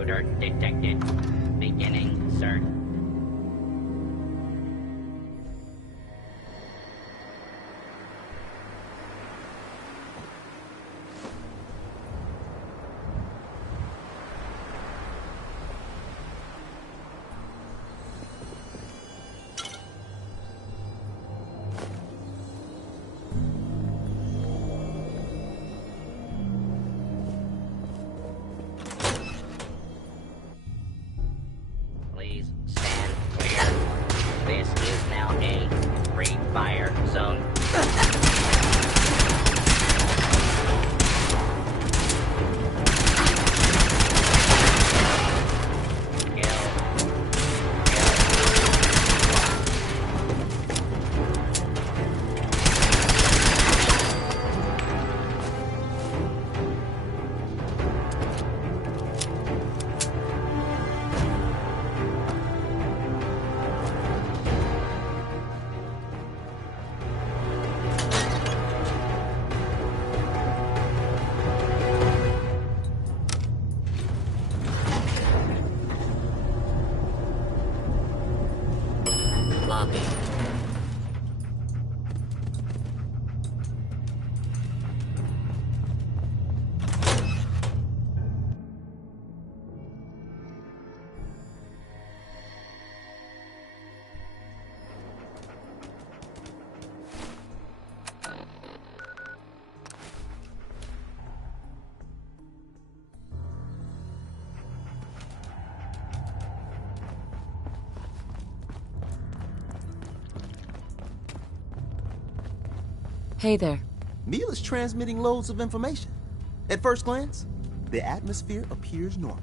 intruder detected. Beginning search. Please stand clear. This is now a free fire zone. Lobby. Hey there. Neil is transmitting loads of information. At first glance, the atmosphere appears normal,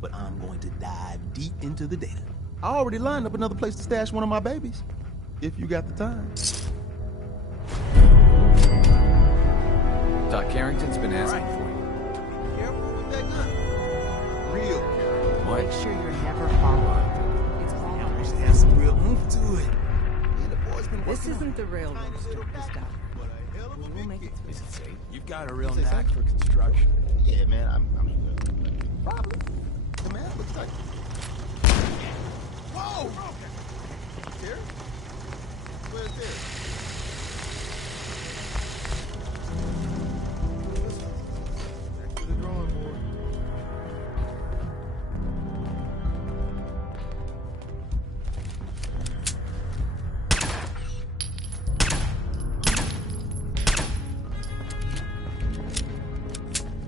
but I'm going to dive deep into the data. I already lined up another place to stash one of my babies, if you got the time. Doc Carrington's been asking for you. Be careful with that gun. Real careful. What? Make sure you're never followed. It's all Just have some real oomph to it. And the boy's been This working on isn't the railroad tiny little strip, package, Scott. but a hell of a We'll big make it hit. through. Is it safe? You've got a real Say knack something. for construction. Yeah, man. I mean, probably. The man looks like. Whoa! Terry? Where's Terry? Back to the drawing board.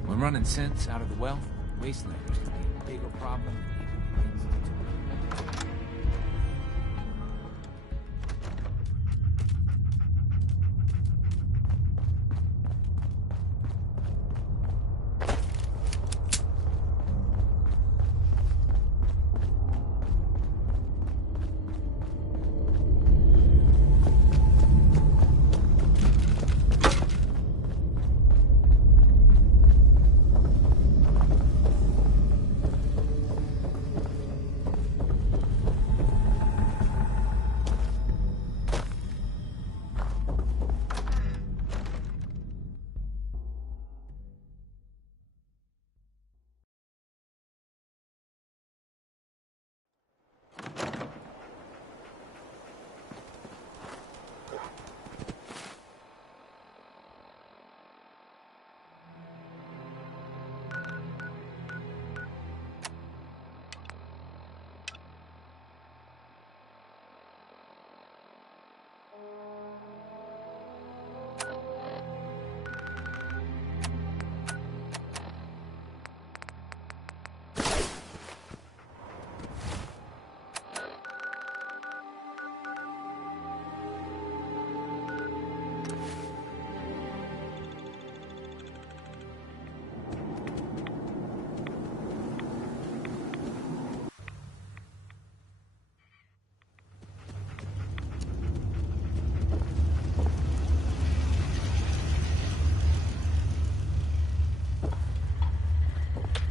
When running sense out of the wealth, wastelanders can be a bigger problem than even the institute.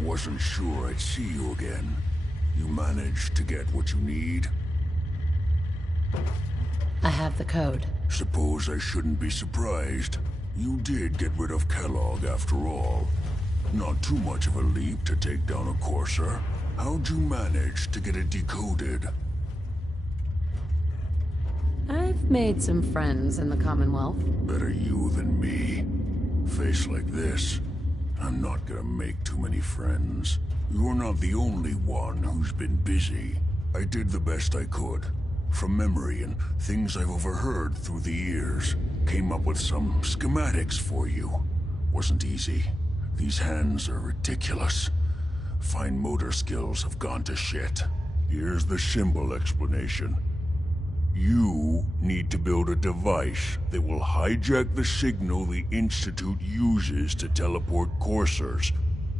Wasn't sure I'd see you again. You managed to get what you need? I have the code. Suppose I shouldn't be surprised. You did get rid of Kellogg after all. Not too much of a leap to take down a Courser. How'd you manage to get it decoded? I've made some friends in the Commonwealth. Better you than me. Face like this, I'm not gonna make too many friends. You're not the only one who's been busy. I did the best I could. From memory and things I've overheard through the years. Came up with some schematics for you. Wasn't easy. These hands are ridiculous. Fine motor skills have gone to shit. Here's the symbol explanation. You need to build a device that will hijack the signal the Institute uses to teleport coursers,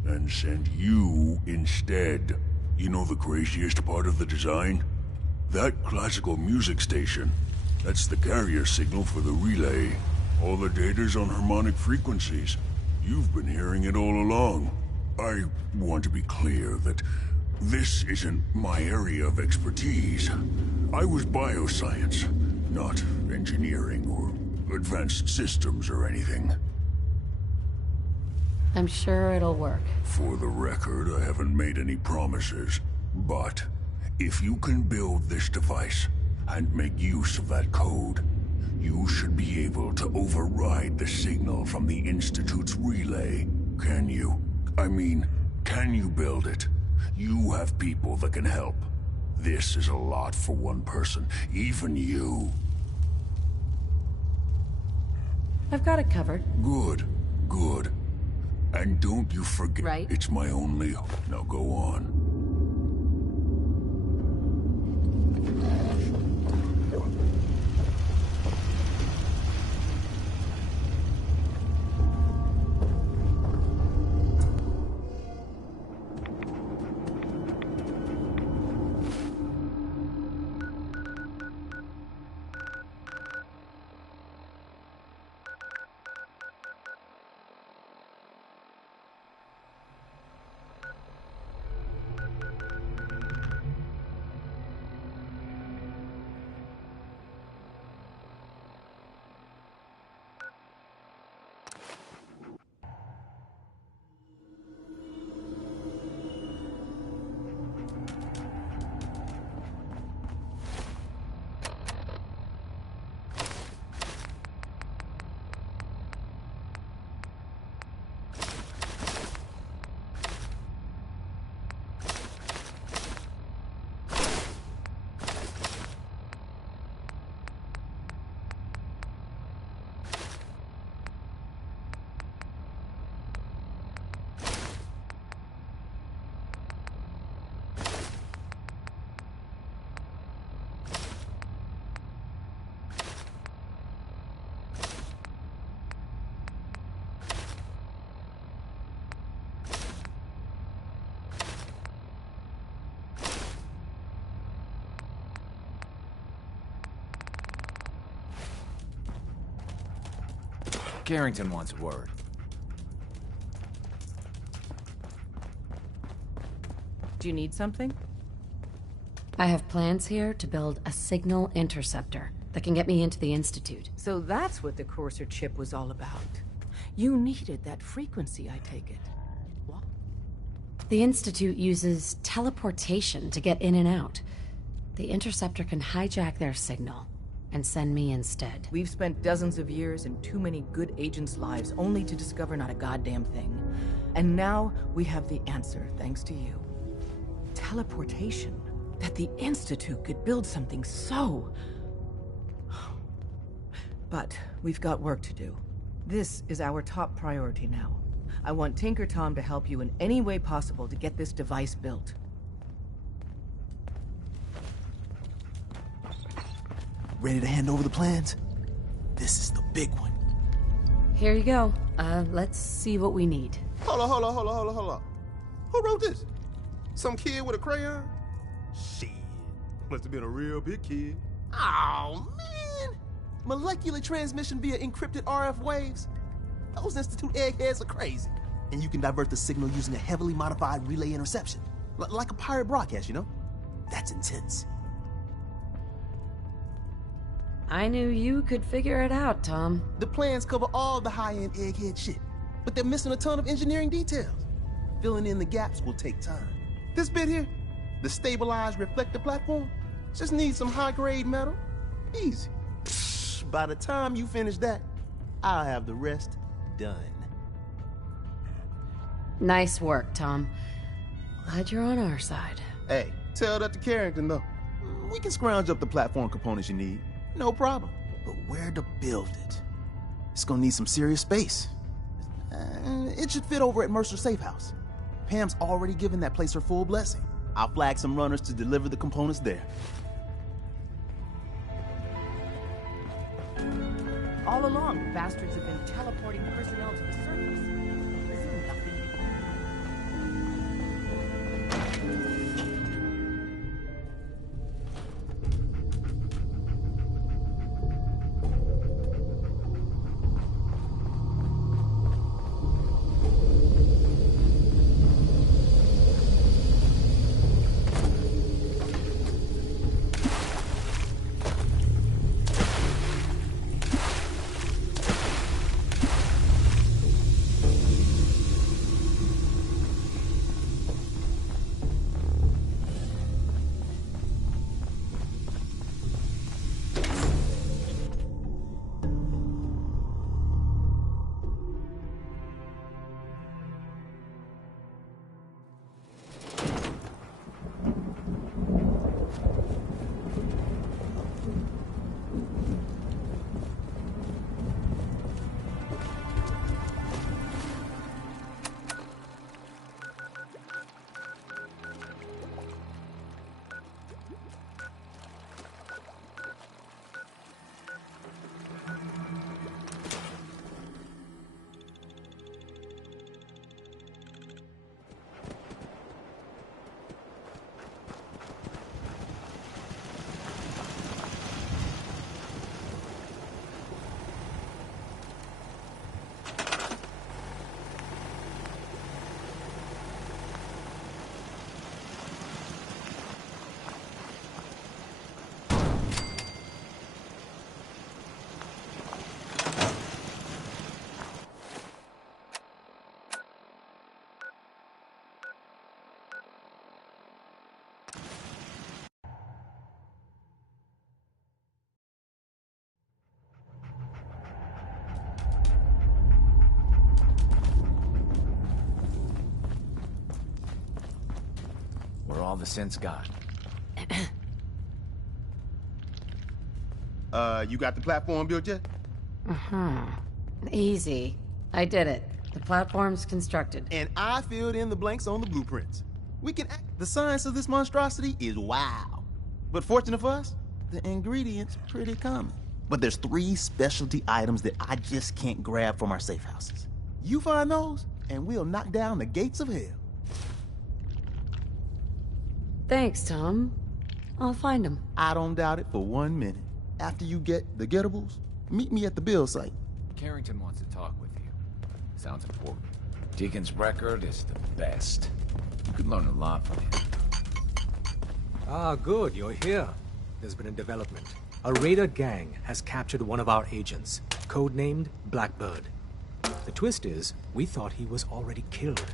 and send you instead. You know the craziest part of the design? That classical music station. That's the carrier signal for the relay. All the data's on harmonic frequencies. You've been hearing it all along. I want to be clear that this isn't my area of expertise. I was bioscience, not engineering or advanced systems or anything. I'm sure it'll work. For the record, I haven't made any promises, but if you can build this device and make use of that code, you should be able to override the signal from the Institute's relay. Can you? I mean, can you build it? You have people that can help. This is a lot for one person, even you. I've got it covered. Good, good. And don't you forget, Right. It's my only hope. Now go on. Carrington wants a word. Do you need something? I have plans here to build a signal interceptor that can get me into the Institute. So that's what the Courser chip was all about. You needed that frequency, I take it. What? The Institute uses teleportation to get in and out. The interceptor can hijack their signal and send me instead. We've spent dozens of years and too many good agents' lives only to discover not a goddamn thing. And now we have the answer, thanks to you. Teleportation. That the Institute could build something so... But we've got work to do. This is our top priority now. I want Tinker Tom to help you in any way possible to get this device built. Ready to hand over the plans? This is the big one. Here you go. Let's see what we need. Hold on. Who wrote this? Some kid with a crayon? Shit. Must have been a real big kid. Oh, man. Molecular transmission via encrypted RF waves? Those Institute eggheads are crazy. And you can divert the signal using a heavily modified relay interception. Like a pirate broadcast, you know? That's intense. I knew you could figure it out, Tom. The plans cover all the high-end egghead shit, but they're missing a ton of engineering details. Filling in the gaps will take time. This bit here, the stabilized reflector platform, just needs some high-grade metal. Easy. Psh, by the time you finish that, I'll have the rest done. Nice work, Tom. Glad you're on our side. Hey, tell that to Carrington, though. We can scrounge up the platform components you need. No problem. But where to build it? It's gonna need some serious space. It should fit over at Mercer Safe House. Pam's already given that place her full blessing. I'll flag some runners to deliver the components there. All along, the bastards have been teleporting personnel to the surface. This is nothing. All the synths got. You got the platform built yet? Easy. I did it. The platform's constructed. And I filled in the blanks on the blueprints. We can act. The science of this monstrosity is wow. But fortunate for us, the ingredients pretty common. But there's 3 specialty items that I just can't grab from our safe houses. You find those, and we'll knock down the gates of hell. Thanks, Tom. I'll find them. I don't doubt it for 1 minute. After you get the gettables, meet me at the build site. Carrington wants to talk with you. Sounds important. Deacon's record is the best. You could learn a lot from him. Ah, good, you're here. There's been a development. A raider gang has captured one of our agents, codenamed Blackbird. The twist is, we thought he was already killed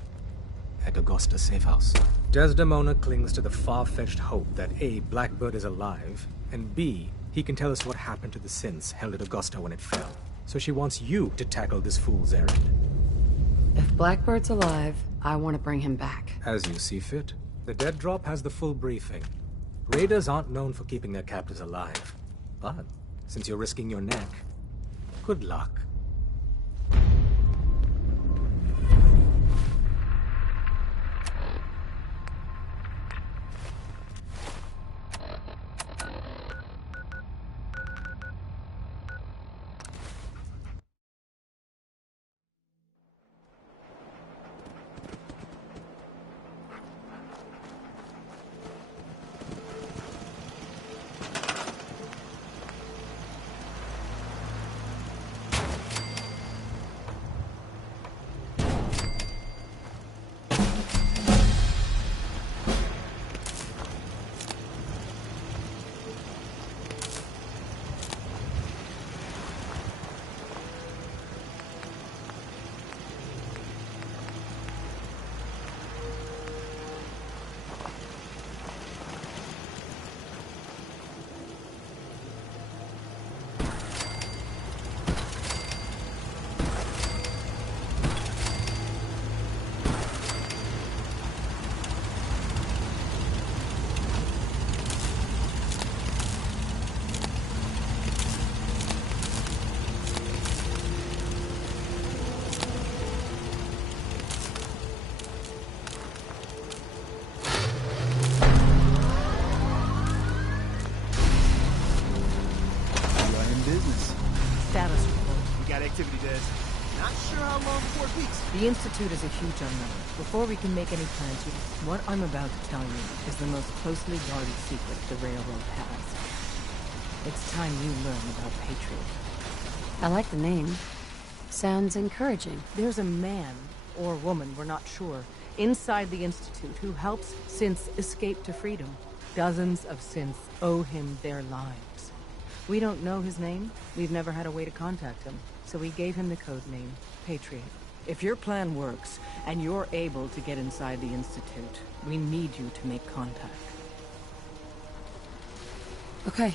at Augusta's safe house. Desdemona clings to the far-fetched hope that A, Blackbird is alive, and B, he can tell us what happened to the synths held at Augusta when it fell. So she wants you to tackle this fool's errand. If Blackbird's alive, I want to bring him back. As you see fit. The Dead Drop has the full briefing. Raiders aren't known for keeping their captives alive. But, since you're risking your neck, good luck. activity, Des. Not sure how long before it peaks. The Institute is a huge unknown. Before we can make any plans, what I'm about to tell you is the most closely guarded secret the Railroad has. It's time you learn about Patriot. I like the name. Sounds encouraging. There's a man, or woman, we're not sure, inside the Institute who helps synths escape to freedom. Dozens of synths owe him their lives. We don't know his name. We've never had a way to contact him. So we gave him the code name, Patriot. If your plan works, and you're able to get inside the Institute, we need you to make contact. Okay.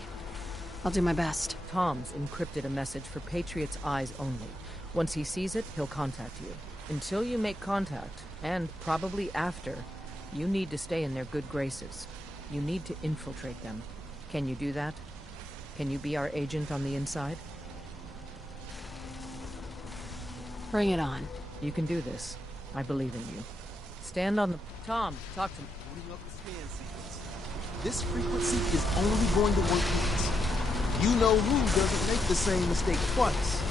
I'll do my best. Tom's encrypted a message for Patriot's eyes only. Once he sees it, he'll contact you. Until you make contact, and probably after, you need to stay in their good graces. You need to infiltrate them. Can you do that? Can you be our agent on the inside? Bring it on. You can do this. I believe in you. Stand on the... Tom, talk to me. Booting up the scan sequence. This frequency is only going to work once. You know who doesn't make the same mistake twice.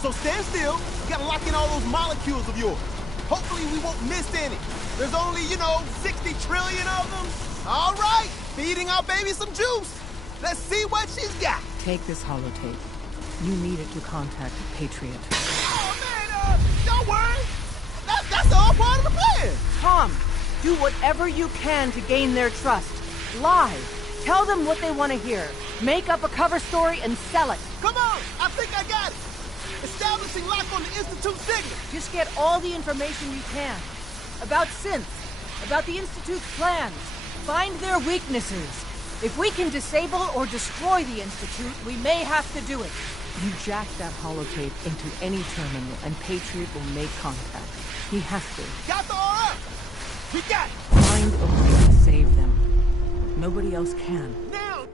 So stand still. You gotta lock in all those molecules of yours. Hopefully we won't miss any. There's only, 60 trillion of them. All right, feeding our baby some juice. Let's see what she's got. Take this holotape. You need it to contact Patriot. Oh, man, don't worry. That's all part of the plan. Tom, do whatever you can to gain their trust. Lie. Tell them what they want to hear. Make up a cover story and sell it. Come on, I think I got it. Establishing lock on the Institute signal. Just get all the information you can. About synths. About the Institute's plans. Find their weaknesses. If we can disable or destroy the Institute, we may have to do it. You jack that holotape into any terminal and Patriot will make contact. He has to. Got the RF. We got it. Find a way to save them. Nobody else can. Now.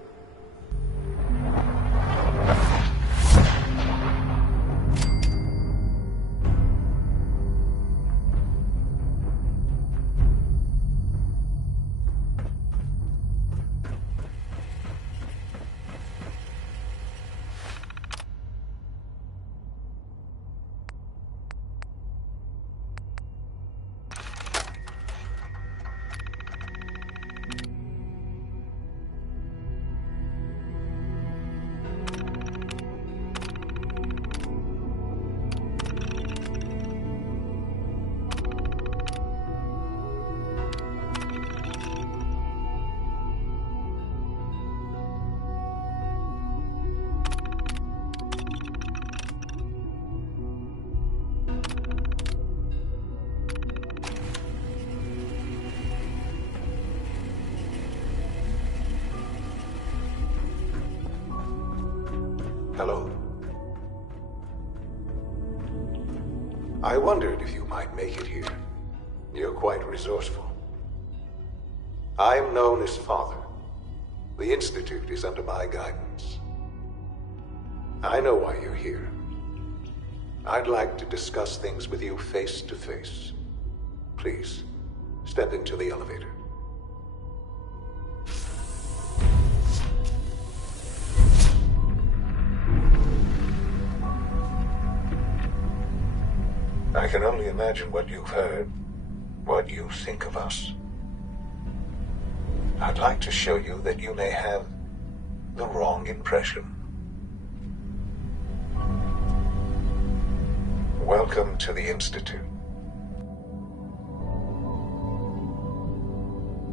Hello. I wondered if you might make it here. You're quite resourceful. I'm known as Father. The Institute is under my guidance. I know why you're here. I'd like to discuss things with you face to face. Please, step into the elevator. I can only imagine what you've heard, what you think of us. I'd like to show you that you may have the wrong impression. Welcome to the Institute.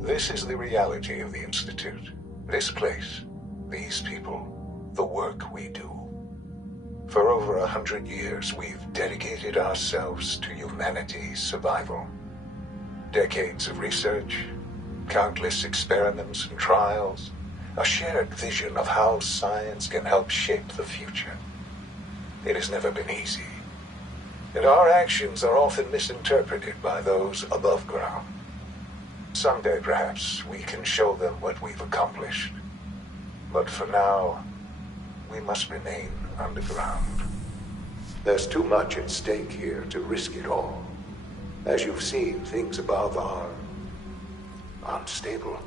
This is the reality of the Institute. This place, these people, the work we do. For over 100 years, we've dedicated ourselves to humanity's survival. Decades of research, countless experiments and trials, a shared vision of how science can help shape the future. It has never been easy, and our actions are often misinterpreted by those above ground. Someday, perhaps, we can show them what we've accomplished. But for now, we must remain underground. There's too much at stake here to risk it all. As you've seen, things above are unstable.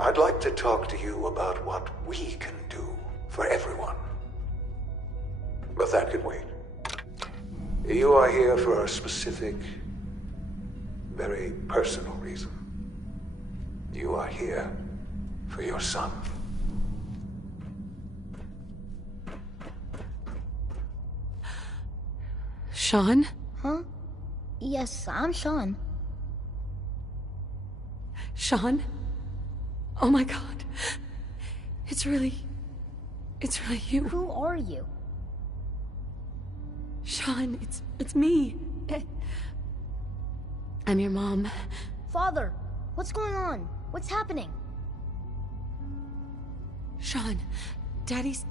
I'd like to talk to you about what we can do for everyone. But that can wait. You are here for a specific, very personal reason. You are here for your son. Sean? Huh? Yes, I'm Sean. Sean? Oh my god. It's really you. Who are you? Sean, it's me. I'm your mom. Father, what's going on? What's happening? Sean, Daddy's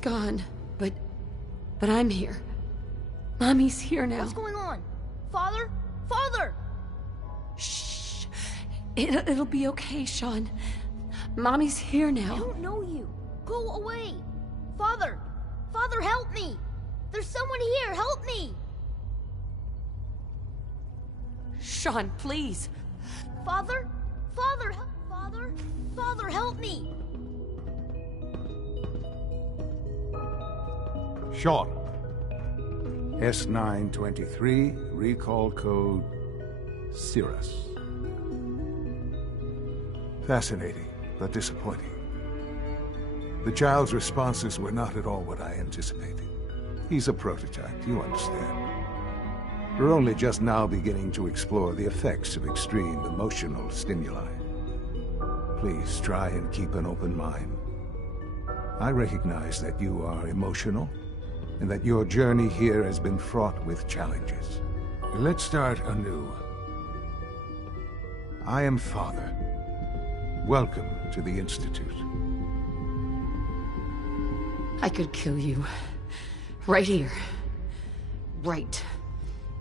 gone, but I'm here. Mommy's here now. What's going on? Father? Father! Shh. It'll be okay, Sean. Mommy's here now. I don't know you. Go away. Father! Father, help me! There's someone here, help me! Sean, please. Father? Father! Father? Father, help me! Sean. S923, recall code Cirrus. Fascinating, but disappointing. The child's responses were not at all what I anticipated. He's a prototype, you understand. We're only just now beginning to explore the effects of extreme emotional stimuli. Please try and keep an open mind. I recognize that you are emotional, and that your journey here has been fraught with challenges. Let's start anew. I am Father. Welcome to the Institute. I could kill you. Right here. Right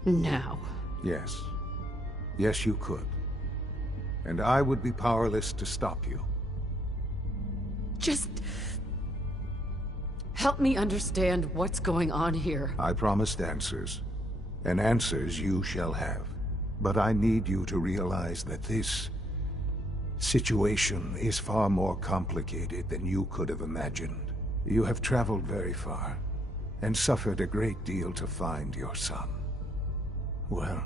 now. Yes. Yes, you could. And I would be powerless to stop you. Just help me understand what's going on here. I promised answers, and answers you shall have. But I need you to realize that this situation is far more complicated than you could have imagined. You have traveled very far, and suffered a great deal to find your son. Well,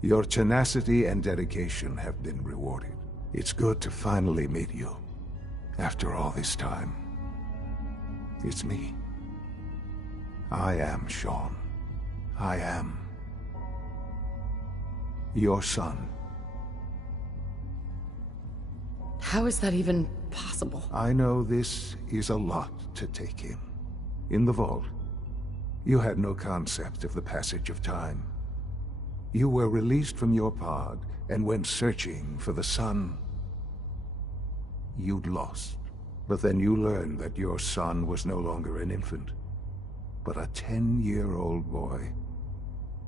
your tenacity and dedication have been rewarded. It's good to finally meet you, after all this time. It's me. I am Sean. I am your son. How is that even possible? I know this is a lot to take in. In the vault, you had no concept of the passage of time. You were released from your pod and went searching for the son you'd lost. But then you learned that your son was no longer an infant, but a 10-year-old boy.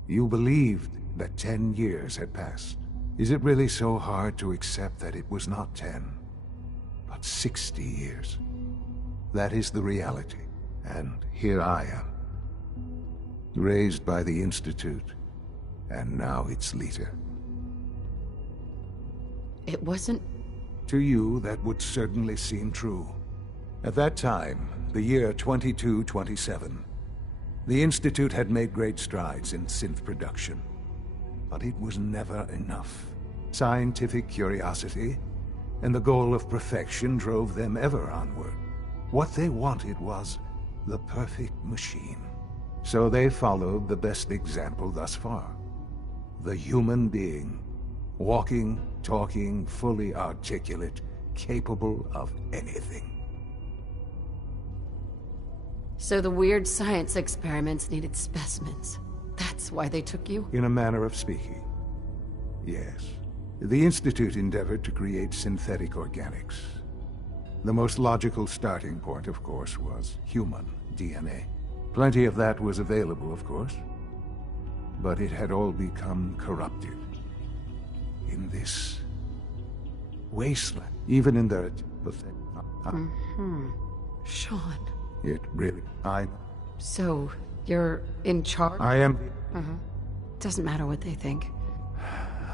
You believed that 10 years had passed. Is it really so hard to accept that it was not 10, but 60 years? That is the reality, and here I am. Raised by the Institute, and now its leader. It wasn't... To you, that would certainly seem true. At that time, the year 2227, the Institute had made great strides in synth production. But it was never enough. Scientific curiosity and the goal of perfection drove them ever onward. What they wanted was the perfect machine. So they followed the best example thus far. The human being. Walking, talking, fully articulate, capable of anything. So the weird science experiments needed specimens. That's why they took you? In a manner of speaking, yes. The Institute endeavored to create synthetic organics. The most logical starting point, of course, was human DNA. Plenty of that was available, of course. But it had all become corrupted. In this wasteland, even in the... Sean. It really... So, you're in charge? I am... Doesn't matter what they think.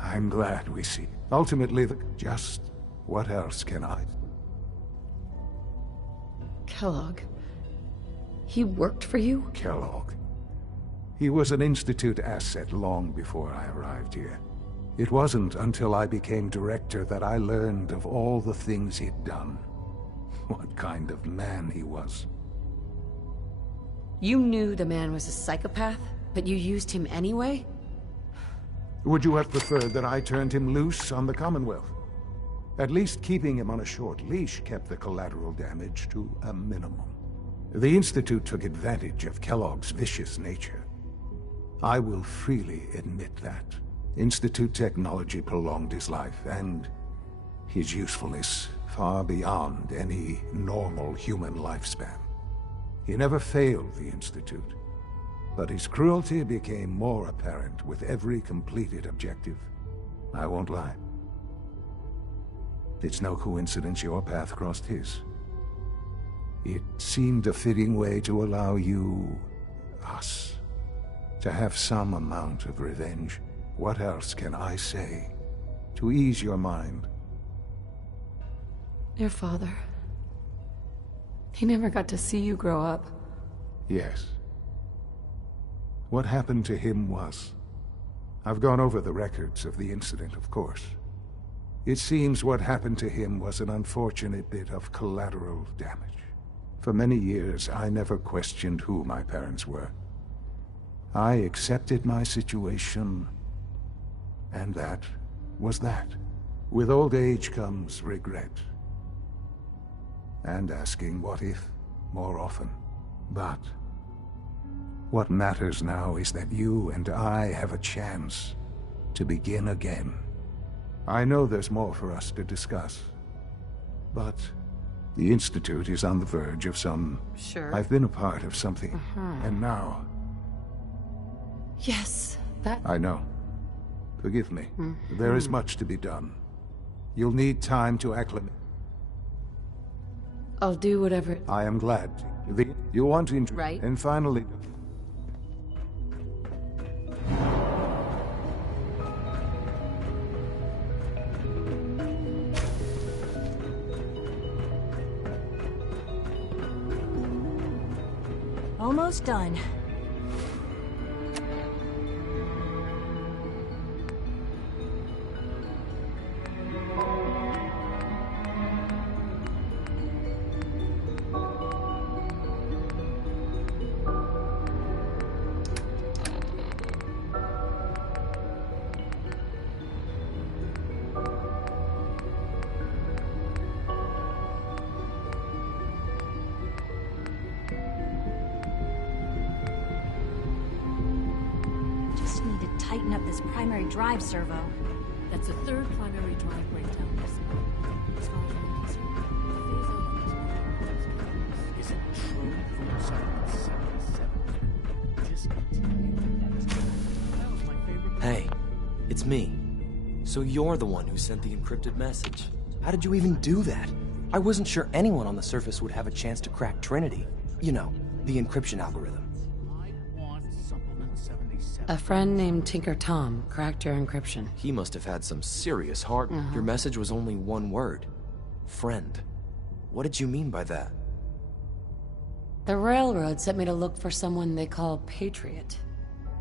I'm glad we see. Ultimately, just what else can I... Kellogg. He worked for you? Kellogg. He was an Institute asset long before I arrived here. It wasn't until I became director that I learned of all the things he'd done. What kind of man he was. You knew the man was a psychopath, but you used him anyway? Would you have preferred that I turned him loose on the Commonwealth? At least keeping him on a short leash kept the collateral damage to a minimum. The Institute took advantage of Kellogg's vicious nature. I will freely admit that. Institute technology prolonged his life, and his usefulness far beyond any normal human lifespan. He never failed the Institute, but his cruelty became more apparent with every completed objective. I won't lie. It's no coincidence your path crossed his. It seemed a fitting way to allow you, us, to have some amount of revenge. What else can I say to ease your mind? Your father. He never got to see you grow up. Yes. What happened to him was... I've gone over the records of the incident, of course. It seems what happened to him was an unfortunate bit of collateral damage. For many years, I never questioned who my parents were. I accepted my situation, and that was that. With old age comes regret. And asking what if more often. But what matters now is that you and I have a chance to begin again. I know there's more for us to discuss, but the Institute is on the verge of some... Sure. I've been a part of something, and now... Yes, that... I know. Forgive me. There is much to be done. You'll need time to acclimate. I'll do whatever... I am glad. You want to... Right. And finally... Almost done. Tighten up this primary drive servo. That's a third primary drive breakdown. As far as we're concerned, is it true from 777? Discontinued. That was my favorite. Hey, it's me. So you're the one who sent the encrypted message. How did you even do that? I wasn't sure anyone on the surface would have a chance to crack Trinity. You know, the encryption algorithm. A friend named Tinker Tom cracked your encryption. He must have had some serious heart. Your message was only one word. Friend. What did you mean by that? The Railroad sent me to look for someone they call Patriot.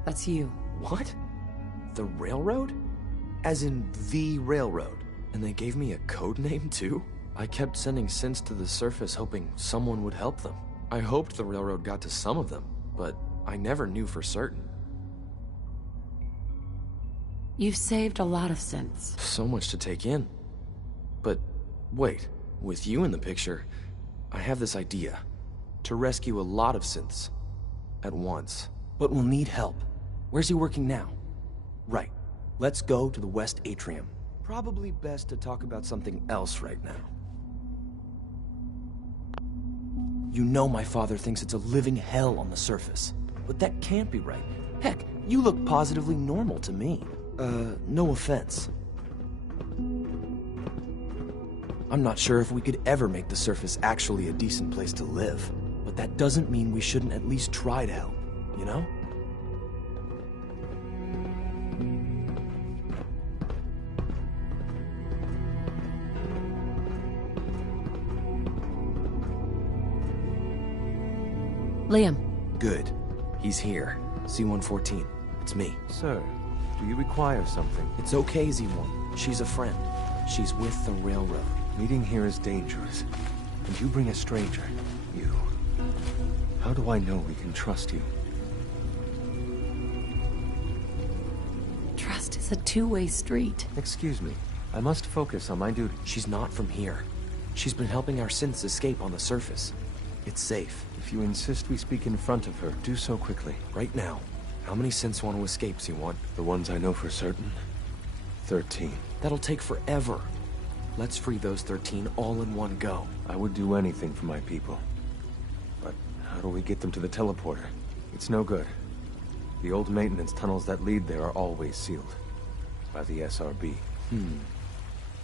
That's you. What? The Railroad? As in the Railroad? And they gave me a code name too? I kept sending synths to the surface hoping someone would help them. I hoped the Railroad got to some of them, but I never knew for certain. You've saved a lot of synths. So much to take in. But wait, with you in the picture, I have this idea. To rescue a lot of synths. At once. But we'll need help. Where's he working now? Right. Let's go to the West Atrium. Probably best to talk about something else right now. You know my father thinks it's a living hell on the surface. But that can't be right. Heck, you look positively normal to me. No offense. I'm not sure if we could ever make the surface actually a decent place to live. But that doesn't mean we shouldn't at least try to help, you know? Liam. Good. He's here. C-114. It's me. Sir, do you require something? It's okay, Z-1. She's a friend. She's with the railroad. Meeting here is dangerous. And you bring a stranger. You. How do I know we can trust you? Trust is a two-way street. Excuse me. I must focus on my duty. She's not from here. She's been helping our synths escape on the surface. It's safe. If you insist we speak in front of her, do so quickly. Right now. How many synths want to escape, C1? The ones I know for certain? 13. That'll take forever. Let's free those 13 all in one go. I would do anything for my people. But how do we get them to the teleporter? It's no good. The old maintenance tunnels that lead there are always sealed. By the SRB.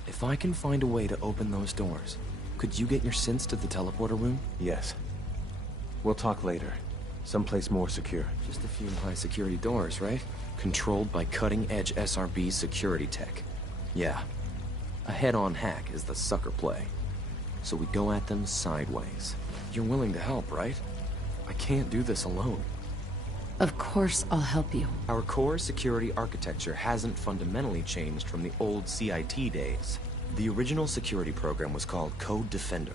If I can find a way to open those doors, could you get your synths to the teleporter room? Yes. We'll talk later. Someplace more secure. Just a few high-security doors, right? Controlled by cutting-edge SRB security tech. Yeah. A head-on hack is the sucker play. So we go at them sideways. You're willing to help, right? I can't do this alone. Of course I'll help you. Our core security architecture hasn't fundamentally changed from the old CIT days. The original security program was called Code Defender.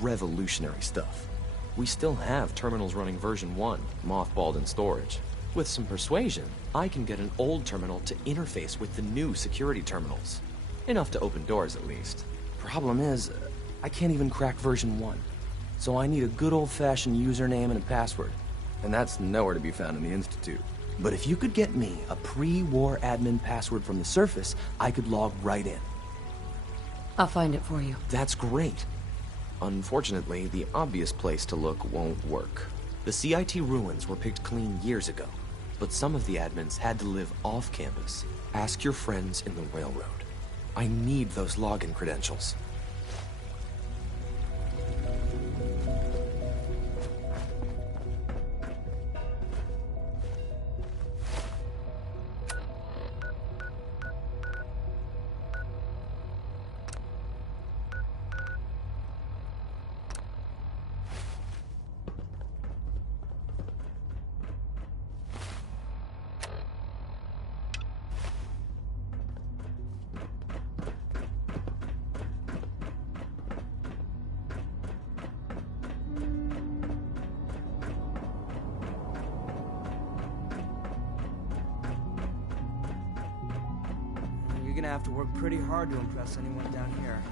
Revolutionary stuff. We still have terminals running version 1, mothballed in storage. With some persuasion, I can get an old terminal to interface with the new security terminals. Enough to open doors, at least. Problem is, I can't even crack version 1. So I need a good old-fashioned username and a password. And that's nowhere to be found in the Institute. But if you could get me a pre-war admin password from the surface, I could log right in. I'll find it for you. That's great. Unfortunately, the obvious place to look won't work. The CIT ruins were picked clean years ago, but some of the admins had to live off campus. Ask your friends in the railroad. I need those login credentials. You're gonna have to work pretty hard to impress anyone down here.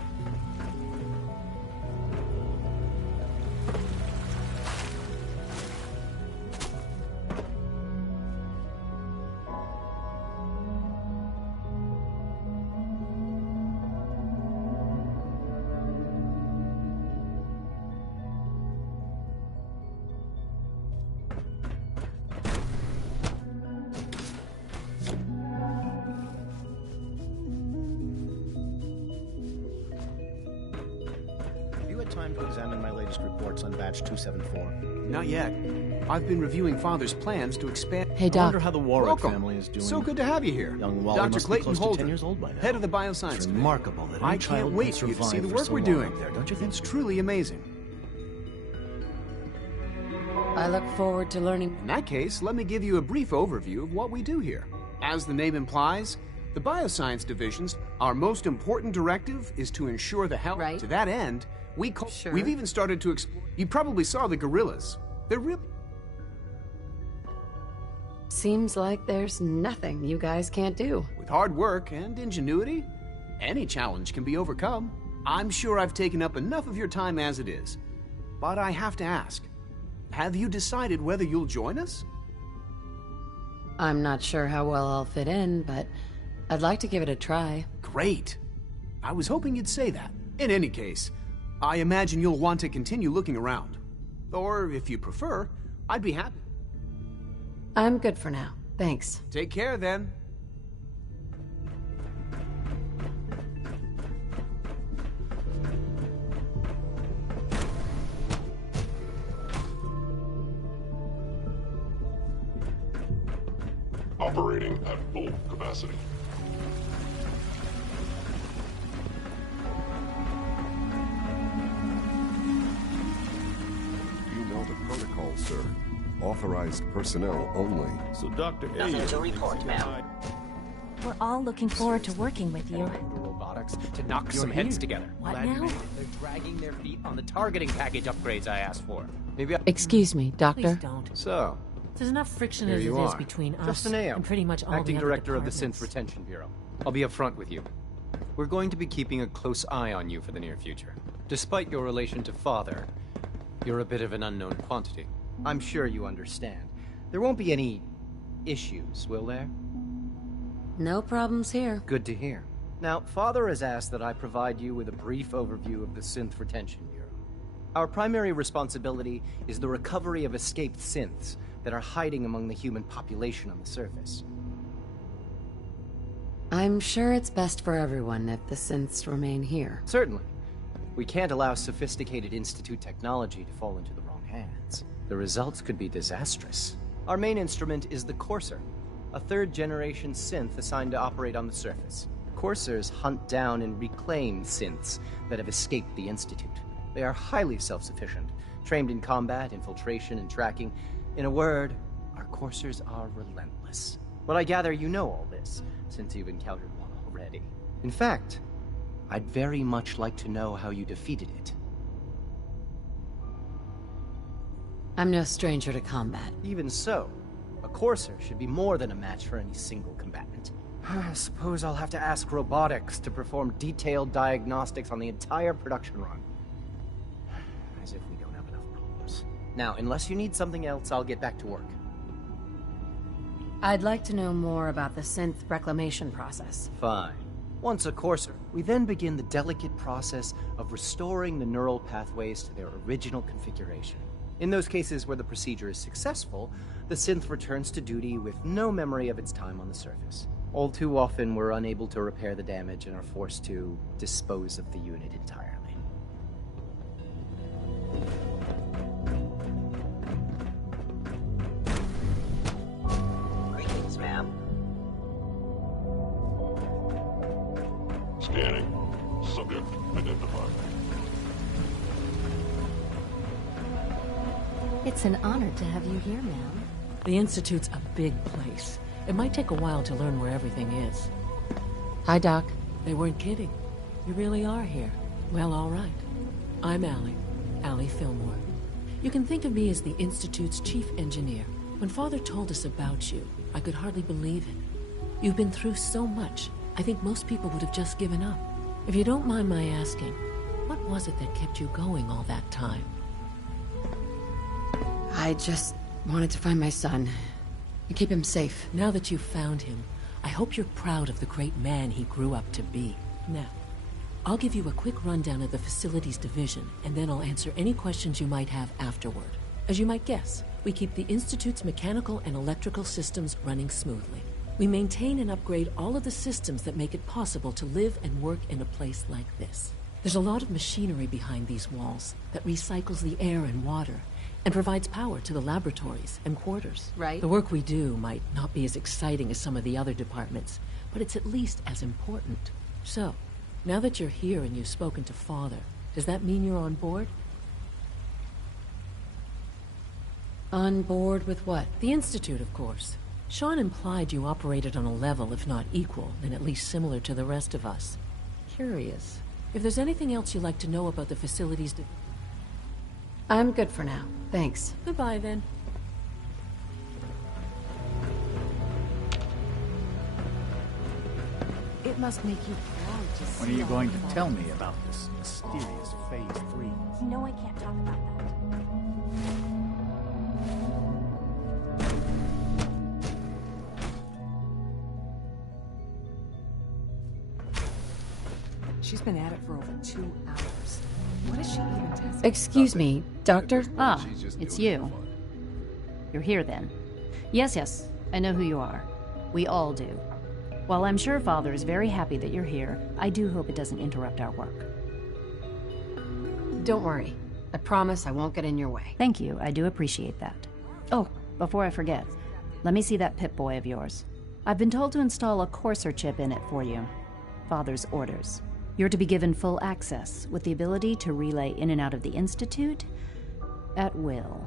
Time to examine my latest reports on Batch 274. Not yet. I've been reviewing Father's plans to expand... Hey, Doc. I wonder how the Warwick Welcome. family is doing. So good to have you here. Young Wally Dr. must Clayton be close to Holden, 10 years old by now. head of the bioscience It's division. remarkable that any I child can't wait can for you to see survive the for work so we're long doing. up there, don't you think? It's truly amazing. I look forward to learning. In that case, let me give you a brief overview of what we do here. As the name implies, the bioscience divisions, our most important directive is to ensure the health. Right. To that end, we've even started to explore. You probably saw the gorillas. They're really... Seems like there's nothing you guys can't do. With hard work and ingenuity, any challenge can be overcome. I'm sure I've taken up enough of your time as it is. But I have to ask, have you decided whether you'll join us? I'm not sure how well I'll fit in, but I'd like to give it a try. Great. I was hoping you'd say that. In any case, I imagine you'll want to continue looking around. Or, if you prefer, I'd be happy. I'm good for now. Thanks. Take care, then. Operating at full capacity. You know the protocols, sir. Authorized personnel only. So Dr. A... Nothing to report, ma'am. We're all looking forward to working with you. Robotics to knock some heads together. What Glad you now? made it. They're dragging their feet on the targeting package upgrades I asked for. Maybe Excuse me, Doctor. Please don't. So, There's enough friction here as it you is are. between us Justin Ayo, and pretty much all Acting the other Director of the departments. Synth Retention Bureau. I'll be upfront with you. We're going to be keeping a close eye on you for the near future. Despite your relation to Father, you're a bit of an unknown quantity. I'm sure you understand. There won't be any issues, will there? No problems here. Good to hear. Now, Father has asked that I provide you with a brief overview of the Synth Retention Bureau. Our primary responsibility is the recovery of escaped synths that are hiding among the human population on the surface. I'm sure it's best for everyone if the synths remain here. Certainly. We can't allow sophisticated Institute technology to fall into the wrong hands. The results could be disastrous. Our main instrument is the Courser, a third-generation synth assigned to operate on the surface. Coursers hunt down and reclaim synths that have escaped the Institute. They are highly self-sufficient, trained in combat, infiltration, and tracking. In a word, our Coursers are relentless. But I gather you know all this, since you've encountered one already. In fact, I'd very much like to know how you defeated it. I'm no stranger to combat. Even so, a Courser should be more than a match for any single combatant. I suppose I'll have to ask robotics to perform detailed diagnostics on the entire production run. As if we don't have enough problems. Now, unless you need something else, I'll get back to work. I'd like to know more about the synth reclamation process. Fine. Once a Courser, we then begin the delicate process of restoring the neural pathways to their original configuration. In those cases where the procedure is successful, the synth returns to duty with no memory of its time on the surface. All too often, we're unable to repair the damage and are forced to dispose of the unit entirely. Greetings, ma'am. Scanning. Subject identified. It's an honor to have you here, ma'am. The Institute's a big place. It might take a while to learn where everything is. Hi, Doc. They weren't kidding. You really are here. Well, all right. I'm Allie Fillmore. You can think of me as the Institute's chief engineer. When Father told us about you, I could hardly believe it. You've been through so much, I think most people would have just given up. If you don't mind my asking, what was it that kept you going all that time? I just wanted to find my son and keep him safe. Now that you've found him, I hope you're proud of the great man he grew up to be. Now, I'll give you a quick rundown of the facilities division, and then I'll answer any questions you might have afterward. As you might guess, we keep the Institute's mechanical and electrical systems running smoothly. We maintain and upgrade all of the systems that make it possible to live and work in a place like this. There's a lot of machinery behind these walls that recycles the air and water, and provides power to the laboratories and quarters. Right. The work we do might not be as exciting as some of the other departments, but it's at least as important. So, now that you're here and you've spoken to Father, does that mean you're on board? On board with what? The Institute, of course. Sean implied you operated on a level, if not equal, then at least similar to the rest of us. Curious. If there's anything else you'd like to know about the facilities... I'm good for now. Thanks. Goodbye, then. It must make you proud to see. When are you all going the to tell me progress. about this mysterious Phase 3? No, I can't talk about that. She's been at it for over 2 hours. What is she even testing? Excuse me, Doctor? Ah, it's you. You're here then. Yes, I know who you are. We all do. While I'm sure Father is very happy that you're here, I do hope it doesn't interrupt our work. Don't worry. I promise I won't get in your way. Thank you, I do appreciate that. Oh, before I forget, let me see that Pip-Boy of yours. I've been told to install a Courser chip in it for you. Father's orders. You're to be given full access, with the ability to relay in and out of the Institute at will.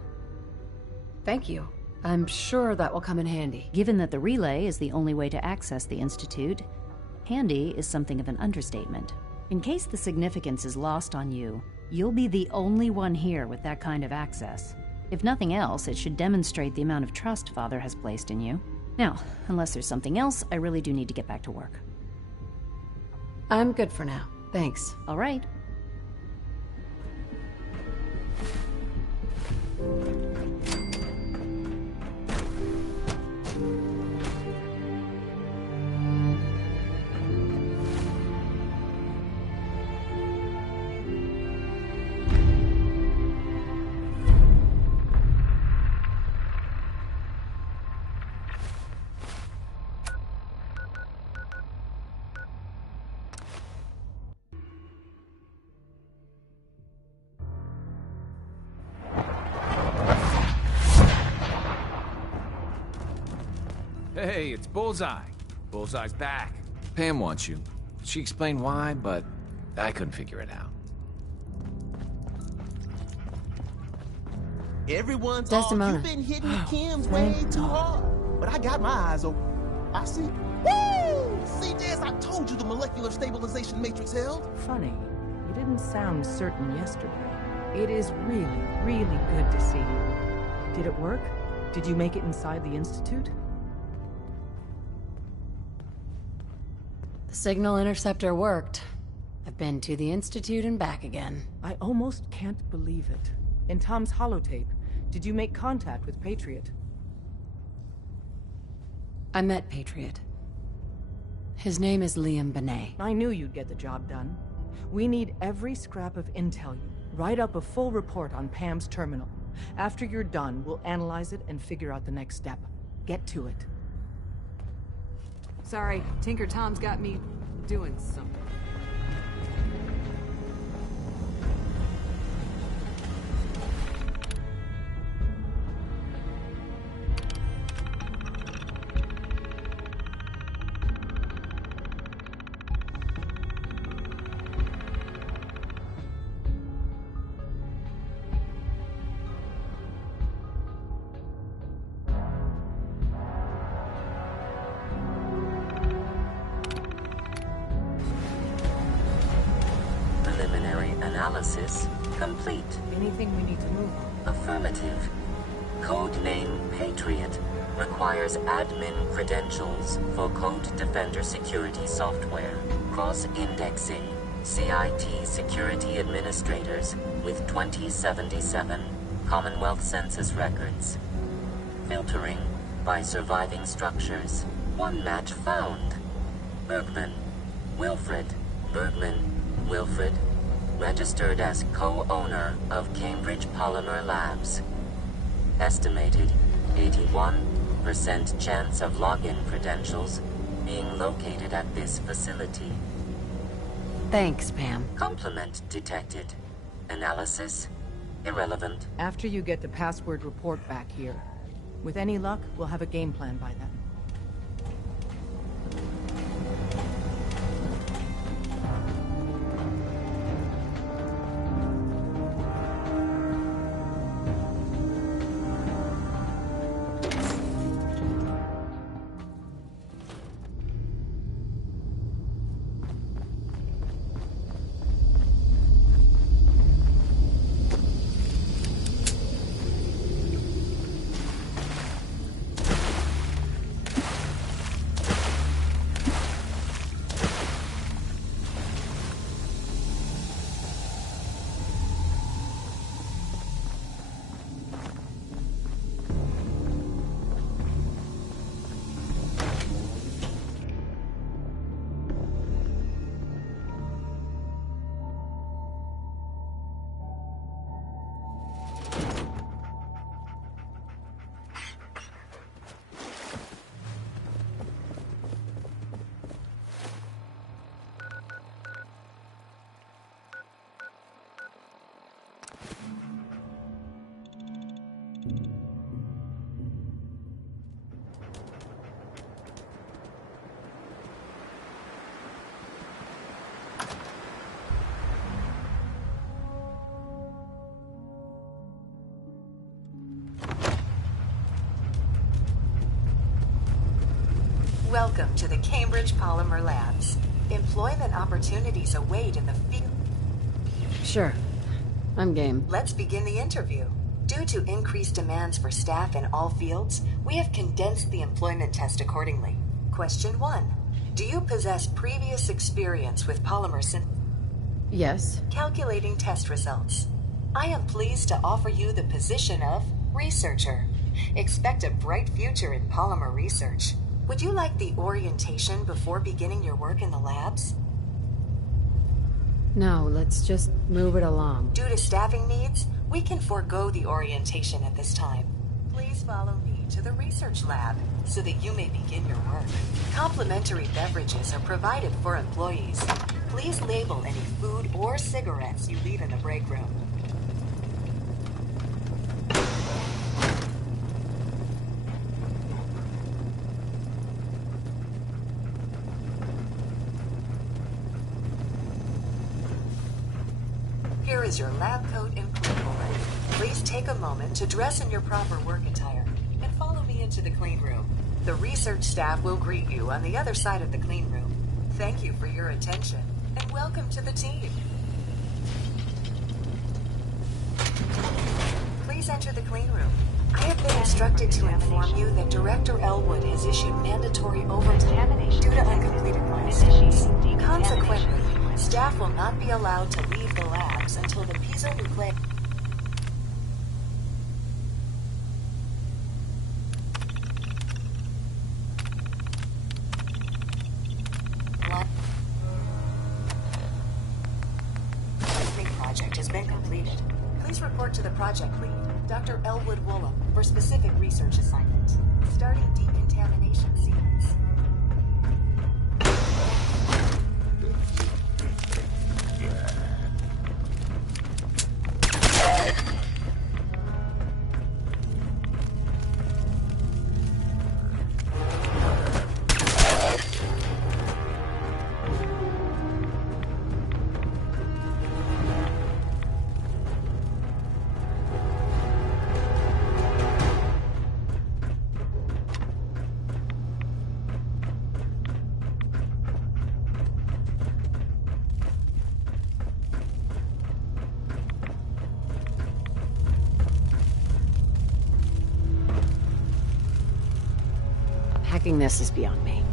Thank you. I'm sure that will come in handy. Given that the relay is the only way to access the Institute, handy is something of an understatement. In case the significance is lost on you, you'll be the only one here with that kind of access. If nothing else, it should demonstrate the amount of trust Father has placed in you. Now, unless there's something else, I really do need to get back to work. I'm good for now. Thanks. All right. Hey, it's Bullseye. Bullseye's back. Pam wants you. She explained why, but I couldn't figure it out. Everyone's Desdemona. you've been hitting the chems way too hard. But I got my eyes open. I see. Woo! See, Jess, I told you the molecular stabilization matrix held. Funny, you didn't sound certain yesterday. It is really, really good to see you. Did it work? Did you make it inside the Institute? The signal interceptor worked. I've been to the Institute and back again. I almost can't believe it. In Tom's holotape, did you make contact with Patriot? I met Patriot. His name is Liam Benet. I knew you'd get the job done. We need every scrap of intel you. Write up a full report on Pam's terminal. After you're done, we'll analyze it and figure out the next step. Get to it. Sorry, Tinker Tom's got me doing something. Analysis complete. Anything we need to move on? Affirmative. Codename Patriot requires admin credentials for Code Defender security software. Cross-indexing CIT security administrators with 2077 Commonwealth Census records. Filtering by surviving structures. One match found. Bergman. Wilfred. Bergman. Wilfred. Registered as co-owner of Cambridge Polymer Labs. Estimated 81% chance of login credentials being located at this facility. Thanks, Pam. Complement detected. Analysis irrelevant. After you get the password report back here. With any luck, we'll have a game plan by then. Welcome to the Cambridge Polymer Labs. Employment opportunities await in the field. Sure. I'm game. Let's begin the interview. Due to increased demands for staff in all fields, we have condensed the employment test accordingly. Question 1. Do you possess previous experience with polymer synthesis? Yes. Calculating test results. I am pleased to offer you the position of researcher. Expect a bright future in polymer research. Would you like the orientation before beginning your work in the labs? No, let's just move it along. Due to staffing needs, we can forego the orientation at this time. Please follow me to the research lab so that you may begin your work. Complimentary beverages are provided for employees. Please label any food or cigarettes you leave in the break room. Here is your lab coat and clean already. Please take a moment to dress in your proper work attire and follow me into the clean room. The research staff will greet you on the other side of the clean room. Thank you for your attention and welcome to the team. Please enter the clean room. I have been instructed to inform you that Director Elwood has issued mandatory overtime due to uncompleted milestones. Consequently, staff will not be allowed to leave the labs until the piezonucleic... project has been completed. Please report to the project lead, Dr. Elwood Woolham, for specific research assignment. Starting decontamination sequence. Hacking this is beyond me.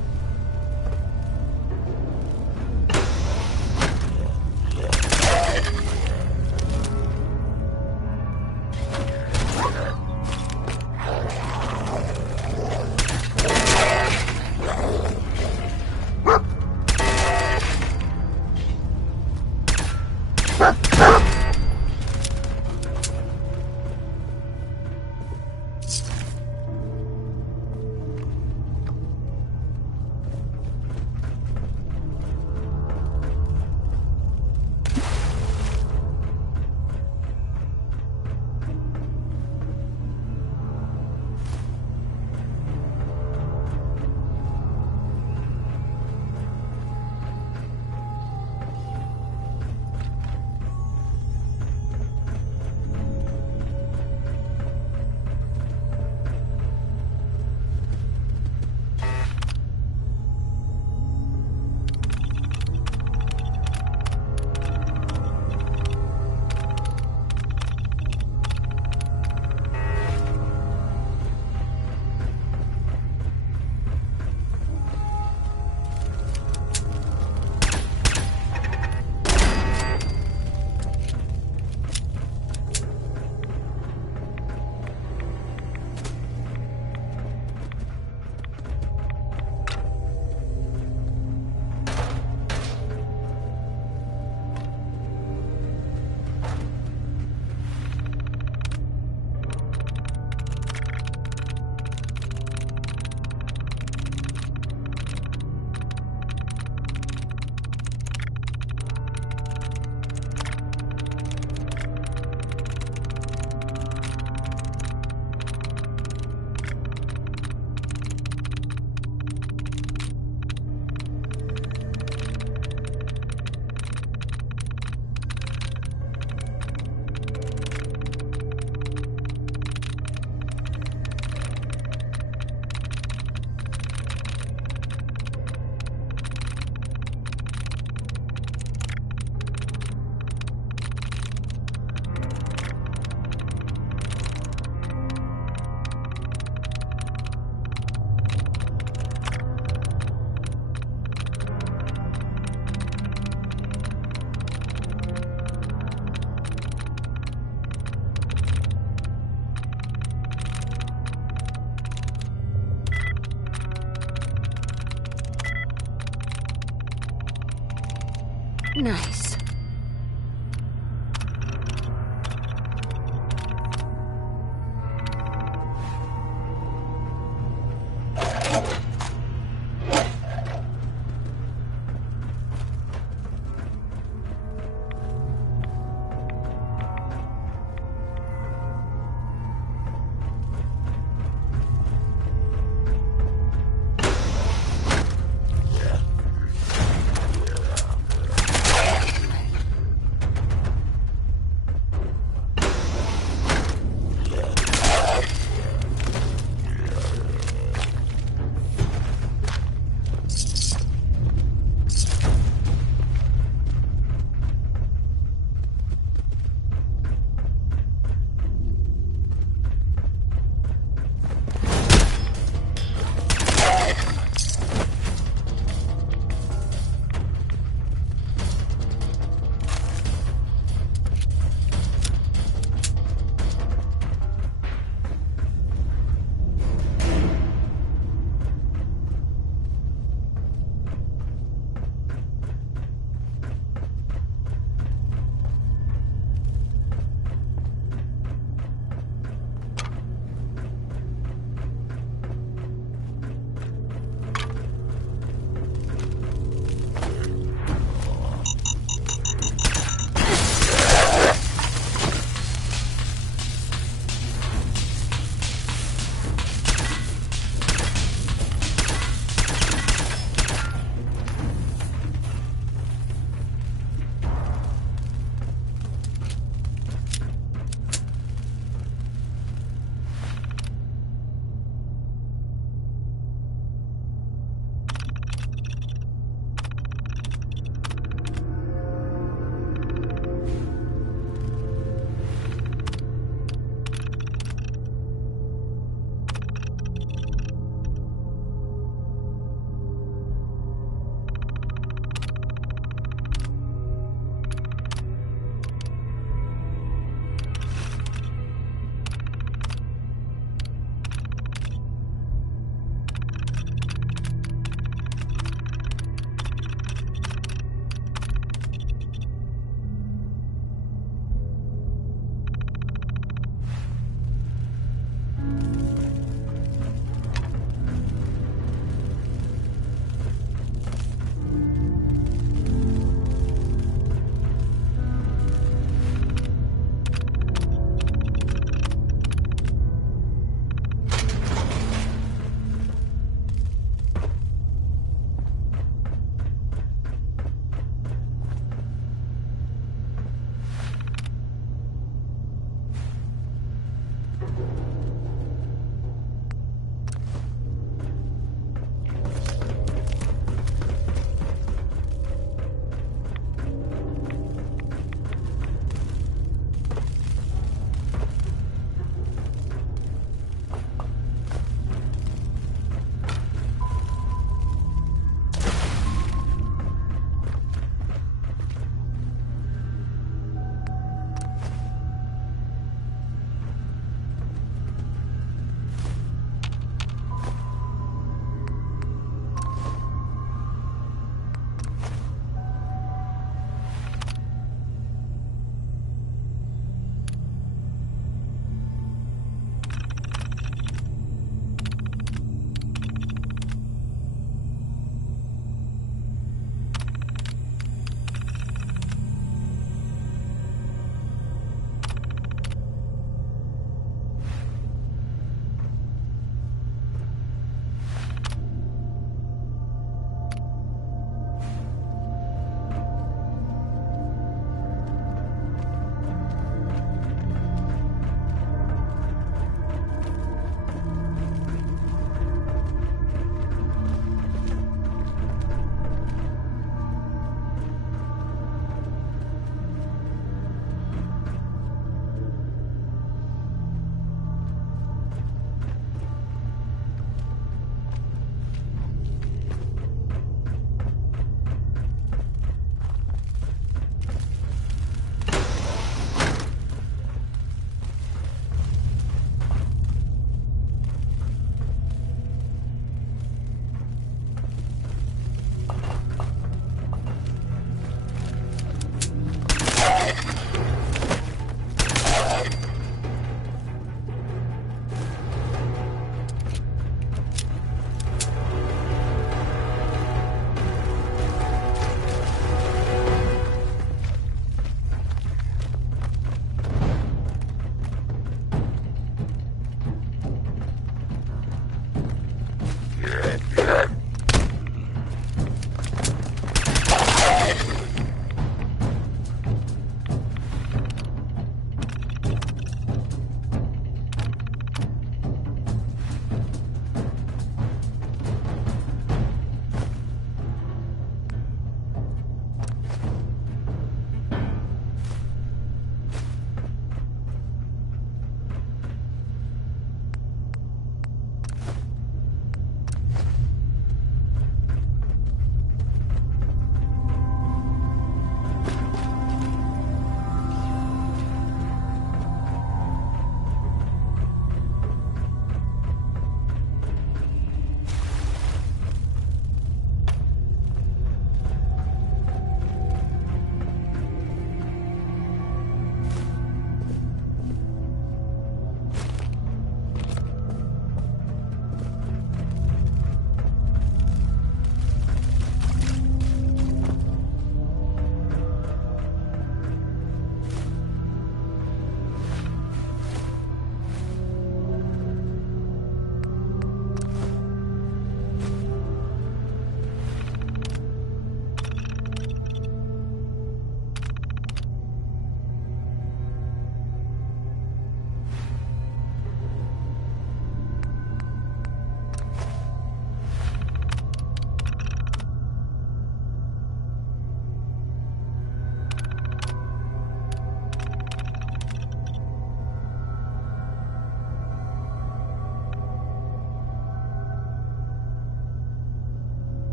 Nice.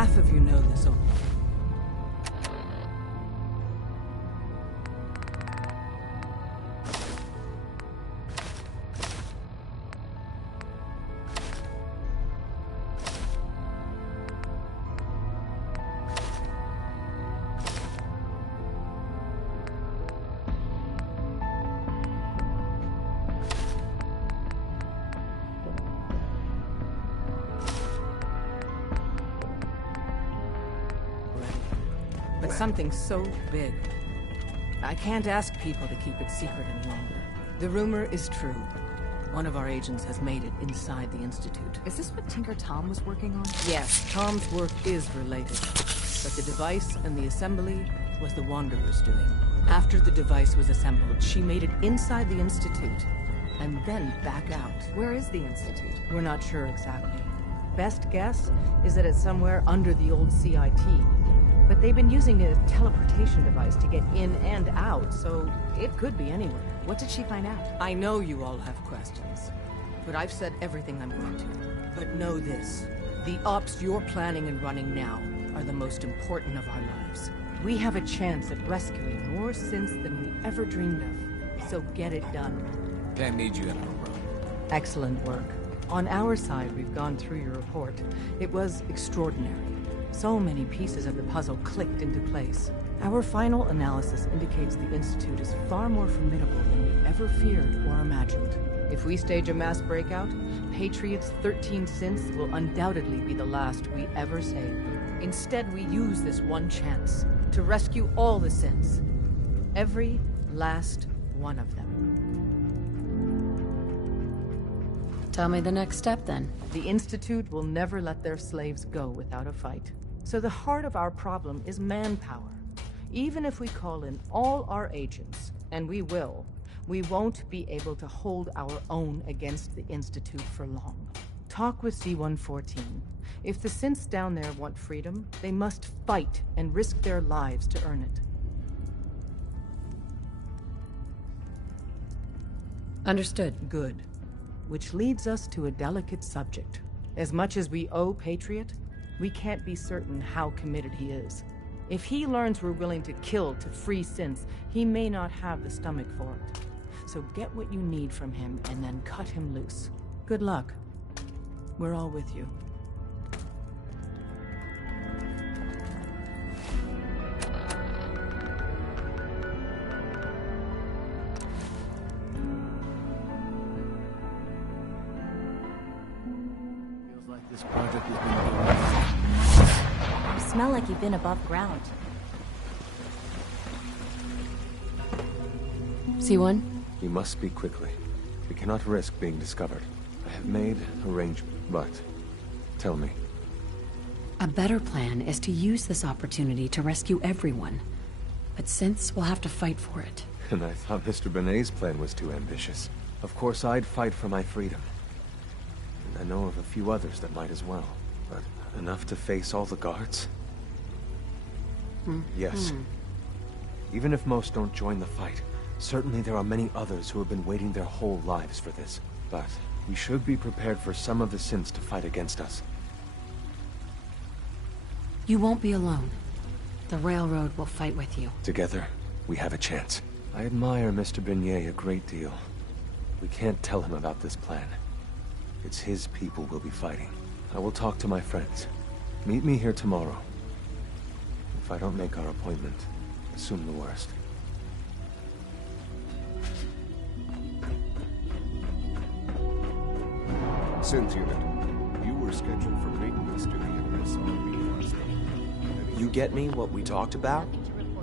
half of you know this. But something so big. I can't ask people to keep it secret any longer. The rumor is true. One of our agents has made it inside the Institute. Is this what Tinker Tom was working on? Yes, Tom's work is related. But the device and the assembly was the Wanderer's doing. After the device was assembled, she made it inside the Institute, and then back out. Where is the Institute? We're not sure exactly. Best guess is that it's somewhere under the old CIT. But they've been using a teleportation device to get in and out, so it could be anywhere. What did she find out? I know you all have questions, but I've said everything I'm going to. But know this, the ops you're planning and running now are the most important of our lives. We have a chance at rescuing more synths than we ever dreamed of, so get it done. Can't need you in a room. Excellent work. On our side, we've gone through your report. It was extraordinary. So many pieces of the puzzle clicked into place. Our final analysis indicates the Institute is far more formidable than we ever feared or imagined. If we stage a mass breakout, Patriot's 13 synths will undoubtedly be the last we ever save. Instead, we use this one chance to rescue all the synths. Every last one of them. Tell me the next step, then. The Institute will never let their slaves go without a fight. So the heart of our problem is manpower. Even if we call in all our agents, and we will, we won't be able to hold our own against the Institute for long. Talk with C-114. If the synths down there want freedom, they must fight and risk their lives to earn it. Understood. Good. Which leads us to a delicate subject. As much as we owe Patriot, we can't be certain how committed he is. If he learns we're willing to kill to free synths, he may not have the stomach for it. So get what you need from him and then cut him loose. Good luck. We're all with you. This project has been going on. You smell like you've been above ground. C1? You must speak quickly. We cannot risk being discovered. I have made arrangements, but... Tell me. A better plan is to use this opportunity to rescue everyone. But synths will have to fight for it. And I thought Mr. Benet's plan was too ambitious. Of course, I'd fight for my freedom. I know of a few others that might as well, but enough to face all the guards? Yes. Even if most don't join the fight, certainly there are many others who have been waiting their whole lives for this. But we should be prepared for some of the synths to fight against us. You won't be alone. The Railroad will fight with you. Together, we have a chance. I admire Mr. Benet a great deal. We can't tell him about this plan. It's his people we'll be fighting. I will talk to my friends. Meet me here tomorrow. If I don't make our appointment, assume the worst. Synth unit, you were scheduled for maintenance duty at SRB last night. You get me what we talked about,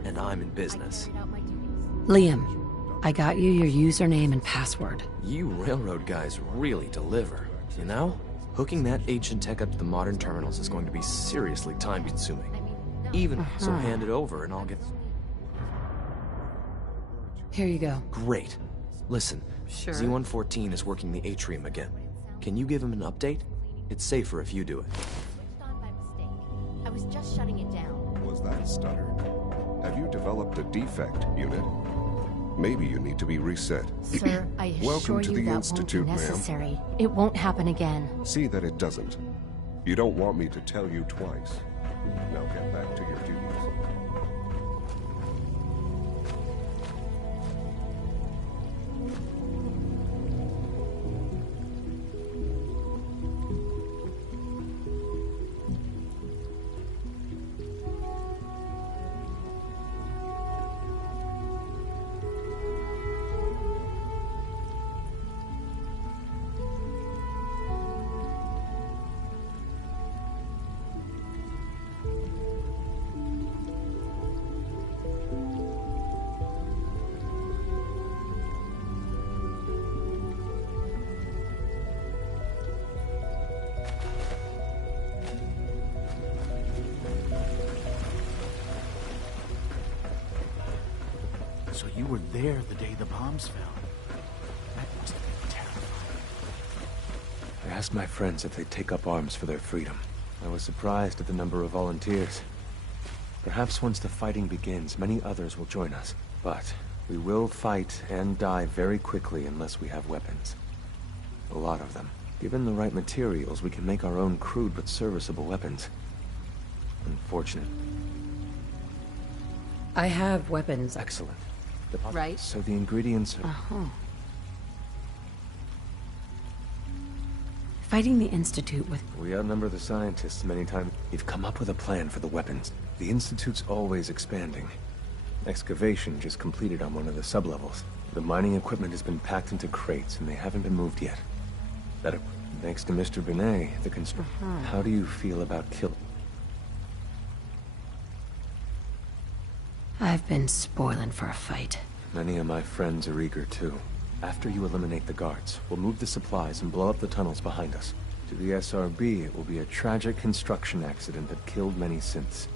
and I'm in business. Liam, I got you your username and password. You railroad guys really deliver. You know, hooking that ancient tech up to the modern terminals is going to be seriously time-consuming. Even so, hand it over and I'll get... Here you go. Great. Listen, Sure. Z-114 is working the atrium again. Can you give him an update? It's safer if you do it. I was just shutting it down. Was that stuttered? Have you developed a defect, unit? Maybe you need to be reset. Sir, I assure Welcome to you the that Institute, won't be ma'am. necessary. It won't happen again. See that it doesn't. You don't want me to tell you twice. Now get back to your duties. So you were there the day the bombs fell. That must have been terrifying. I asked my friends if they'd take up arms for their freedom. I was surprised at the number of volunteers. Perhaps once the fighting begins, many others will join us. But we will fight and die very quickly unless we have weapons. A lot of them. Given the right materials, we can make our own crude but serviceable weapons. Unfortunate. I have weapons. Excellent. Right? So the ingredients are... Fighting the Institute with... We outnumber the scientists many times. We've come up with a plan for the weapons. The Institute's always expanding. Excavation just completed on one of the sublevels. The mining equipment has been packed into crates, and they haven't been moved yet. Thanks to Mr. Binet, the How do you feel about killing? I've been spoiling for a fight. Many of my friends are eager too. After you eliminate the guards, we'll move the supplies and blow up the tunnels behind us. To the SRB, it will be a tragic construction accident that killed many synths.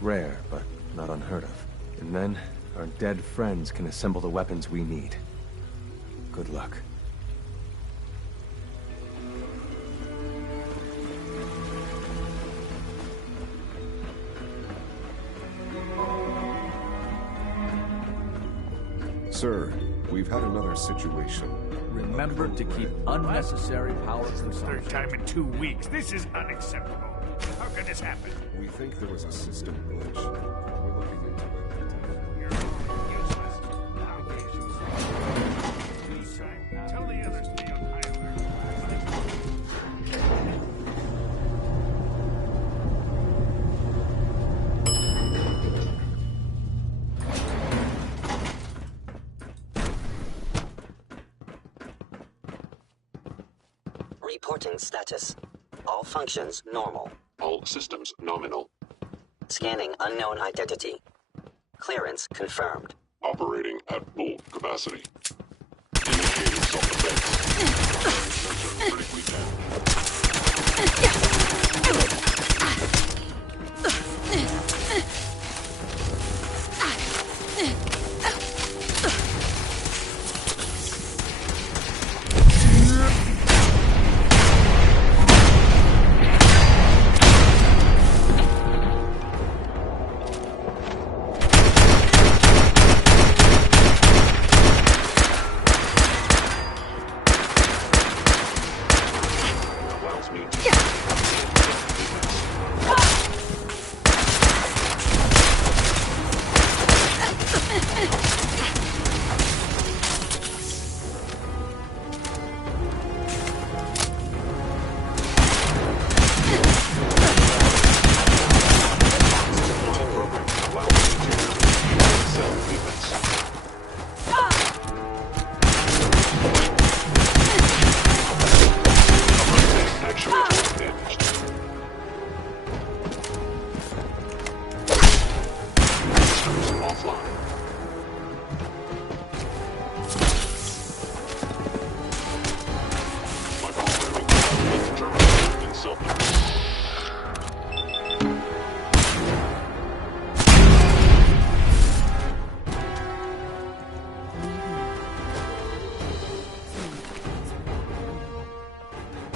Rare, but not unheard of. And then, our dead friends can assemble the weapons we need. Good luck. Sir, we've had another situation. Remember to keep unnecessary power consumption. Third time in 2 weeks. This is unacceptable. How can this happen? We think there was a system glitch. We're looking into it. You're useless. Tell the others to be on high alert. Reporting status. All functions normal. All systems nominal. Scanning unknown identity. Clearance confirmed. Operating at full capacity. Initiating self-defense. Sensor critically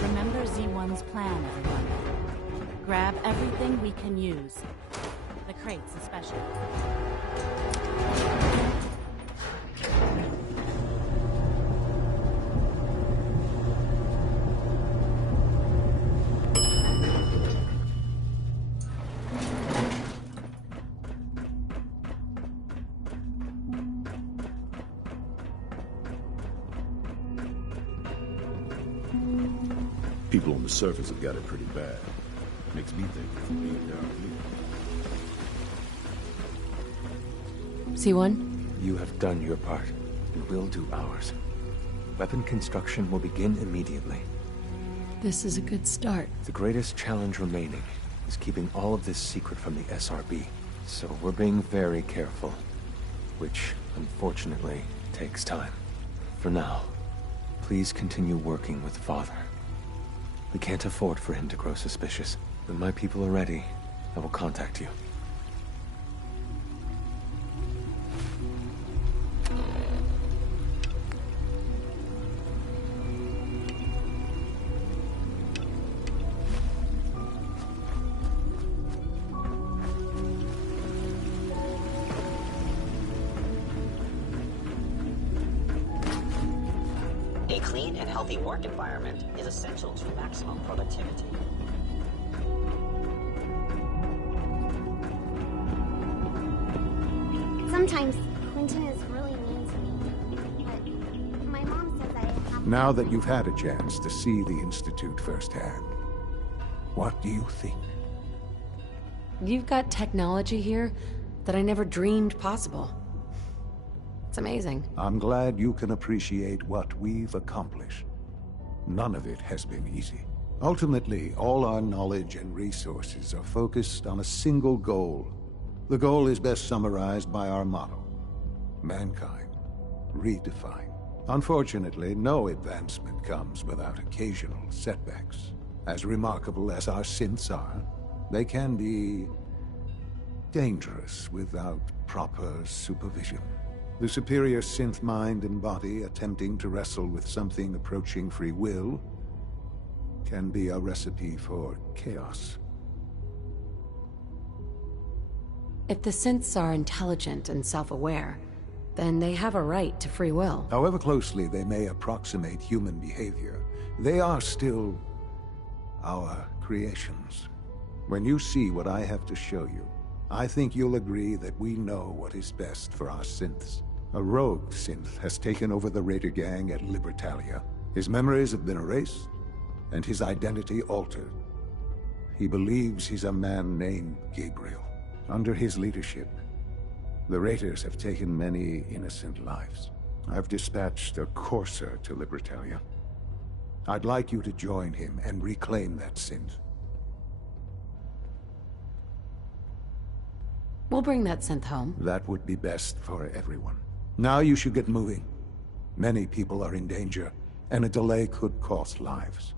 Remember Z1's plan, everyone. Grab everything we can use. The crates especially. People on the surface have got it pretty bad. Makes me think if we being down here. C1? You have done your part, and we'll do ours. Weapon construction will begin immediately. This is a good start. The greatest challenge remaining is keeping all of this secret from the SRB. So we're being very careful, which, unfortunately, takes time. For now, please continue working with Father. We can't afford for him to grow suspicious. When my people are ready, I will contact you. A clean and healthy work environment is essential to maximum productivity. Sometimes Quentin is really mean to me, but my mom says I have... Now that you've had a chance to see the Institute firsthand, what do you think? You've got technology here that I never dreamed possible. It's amazing. I'm glad you can appreciate what we've accomplished. None of it has been easy. Ultimately, all our knowledge and resources are focused on a single goal. The goal is best summarized by our motto: mankind, redefined. Unfortunately, no advancement comes without occasional setbacks. As remarkable as our synths are, they can be dangerous without proper supervision. The superior synth mind and body attempting to wrestle with something approaching free will can be a recipe for chaos. If the synths are intelligent and self-aware, then they have a right to free will. However closely they may approximate human behavior, they are still our creations. When you see what I have to show you, I think you'll agree that we know what is best for our synths. A rogue synth has taken over the Raider gang at Libertalia. His memories have been erased, and his identity altered. He believes he's a man named Gabriel. Under his leadership, the Raiders have taken many innocent lives. I've dispatched a courser to Libertalia. I'd like you to join him and reclaim that synth. We'll bring that synth home. That would be best for everyone. Now you should get moving. Many people are in danger, and a delay could cost lives.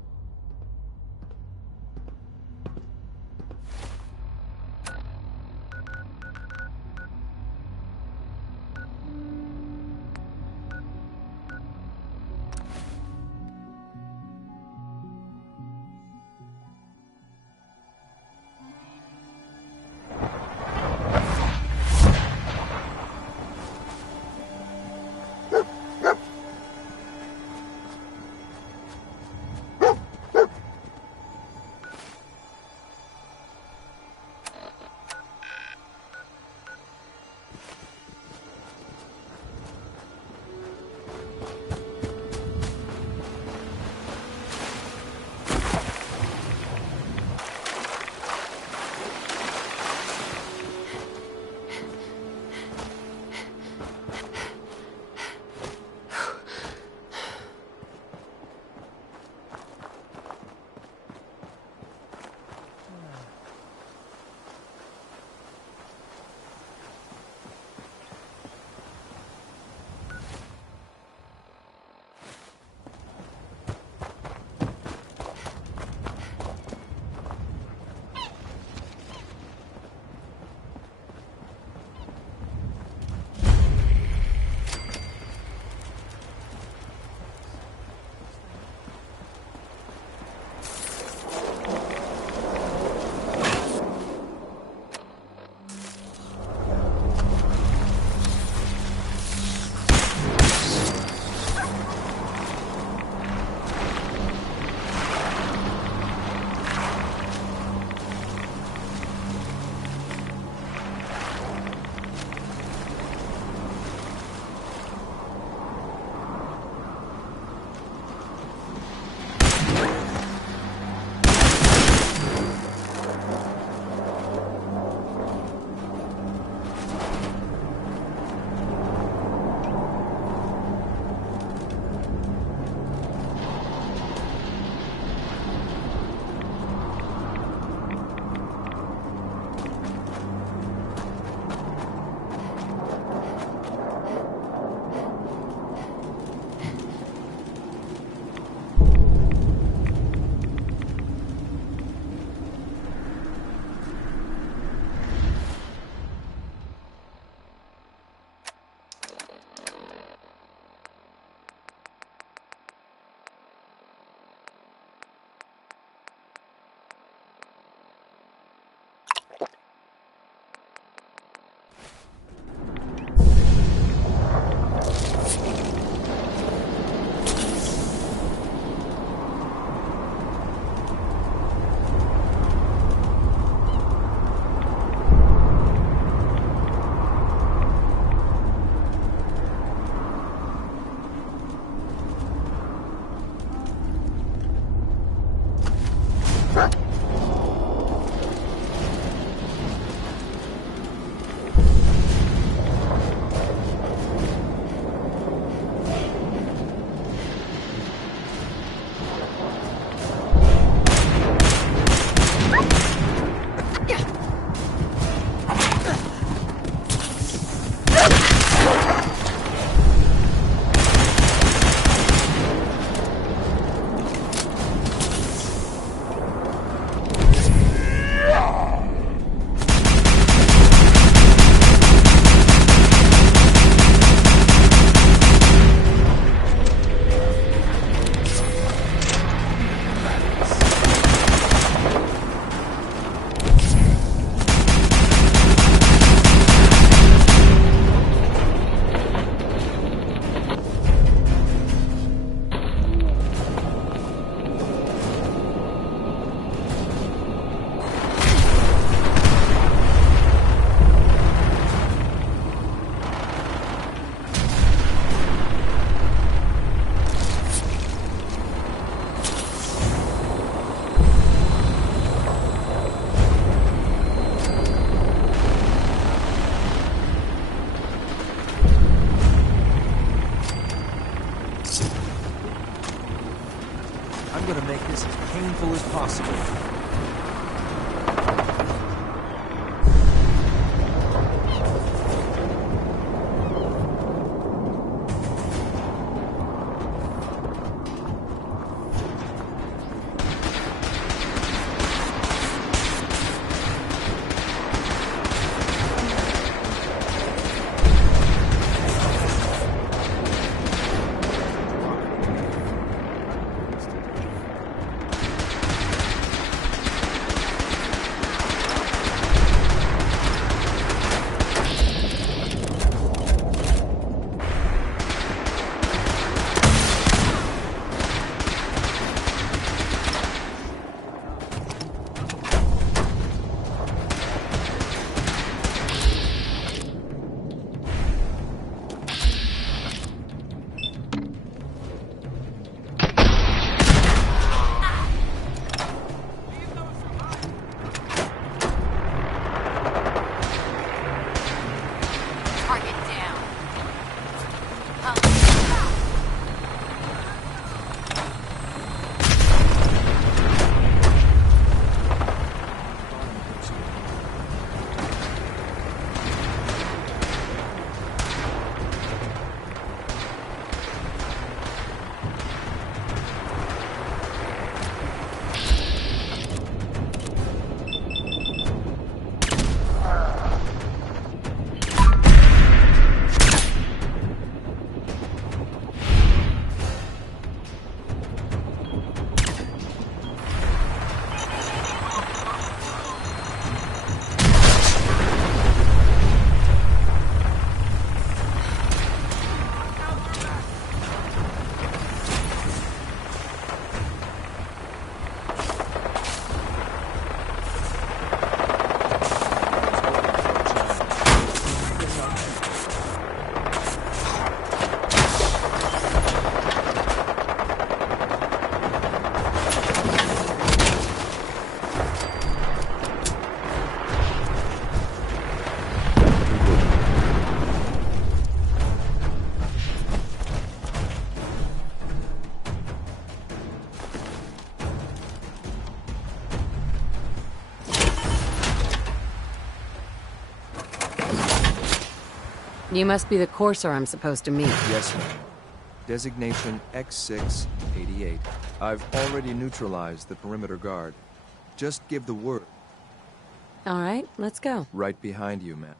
possible. You must be the courser I'm supposed to meet. Yes, ma'am. Designation X688. I've already neutralized the perimeter guard. Just give the word. All right, let's go. Right behind you, ma'am.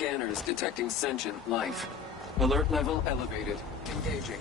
Scanners detecting sentient life. Alert level elevated. Engaging.